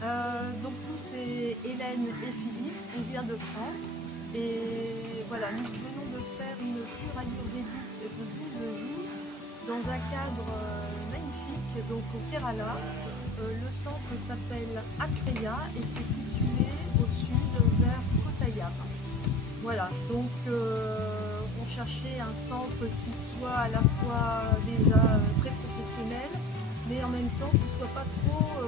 Donc nous c'est Hélène et Philippe, on vient de France et voilà, nous venons de faire une cure ayurvédique de 12 jours dans un cadre magnifique, donc au Kerala. Le centre s'appelle Akreya et c'est situé au sud vers Kottayam. Voilà, donc on cherchait un centre qui soit à la fois déjà très professionnel, mais en même temps qui ne soit pas trop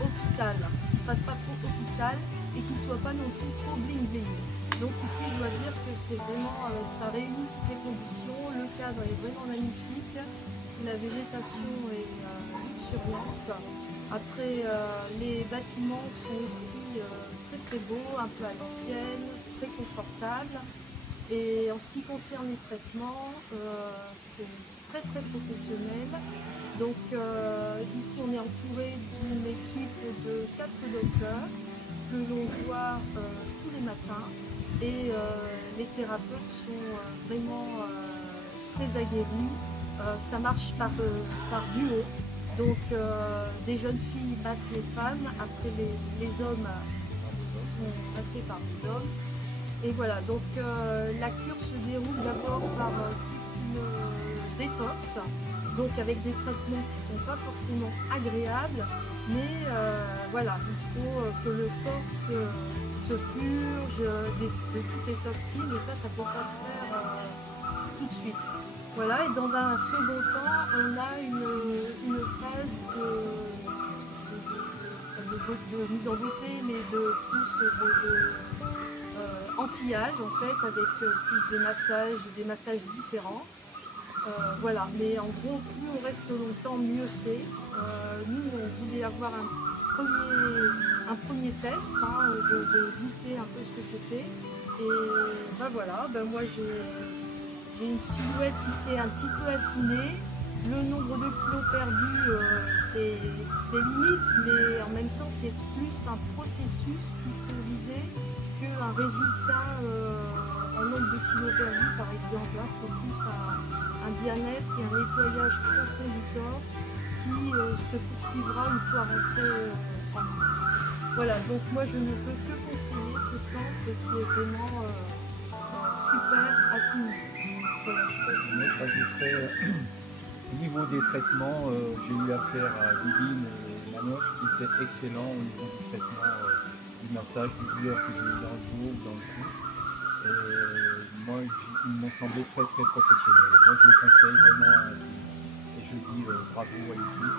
hôpital, qui ne fasse pas trop hôpital et qui ne soit pas non plus trop bling bling. Donc ici je dois dire que c'est vraiment, ça réunit toutes les conditions, le cadre est vraiment magnifique, la végétation est luxuriante. Après les bâtiments sont aussi très très beaux, un peu à l'ancienne, très confortables. Et en ce qui concerne les traitements, c'est très très professionnel. Donc ici on est entouré d'une équipe de 4 docteurs que l'on voit tous les matins et les thérapeutes sont vraiment très aguerris. Ça marche par duo. Donc des jeunes filles passent les femmes, après les hommes sont passés par les hommes. Et voilà, donc la cure se déroule d'abord par toute une détox, donc avec des traitements qui ne sont pas forcément agréables, mais voilà, il faut que le corps se purge de toutes les toxines et ça ne peut pas se faire tout de suite. Voilà, et dans un second temps, on a une phase de mise en beauté, mais de plus anti-âge en fait, avec plus des massages différents. Voilà, mais en gros, plus on reste longtemps, mieux c'est. Nous, on voulait avoir un premier test, hein, de goûter un peu ce que c'était. Et ben voilà, ben moi j'ai une silhouette qui s'est un petit peu affinée. Le nombre de kilos perdus, c'est limite, mais en même temps, c'est plus un processus qu'il faut viser qu'un résultat en nombre de kilos perdus, par exemple. Là, c'est plus un bien-être et un nettoyage profond du corps qui se poursuivra une fois rentré en France. Voilà, donc moi, je ne peux que conseiller ce centre qui est vraiment super à tout niveau. Voilà. Moi, je rajouterais, au niveau des traitements, j'ai eu affaire à Divine Manoche qui était excellent au niveau du traitement du massage, du douleur que j'ai eu dans le dos ou dans le cou. Et moi, ils m'ont semblé très très professionnels. Moi, je le conseille vraiment à tout. Et je dis bravo à l'équipe.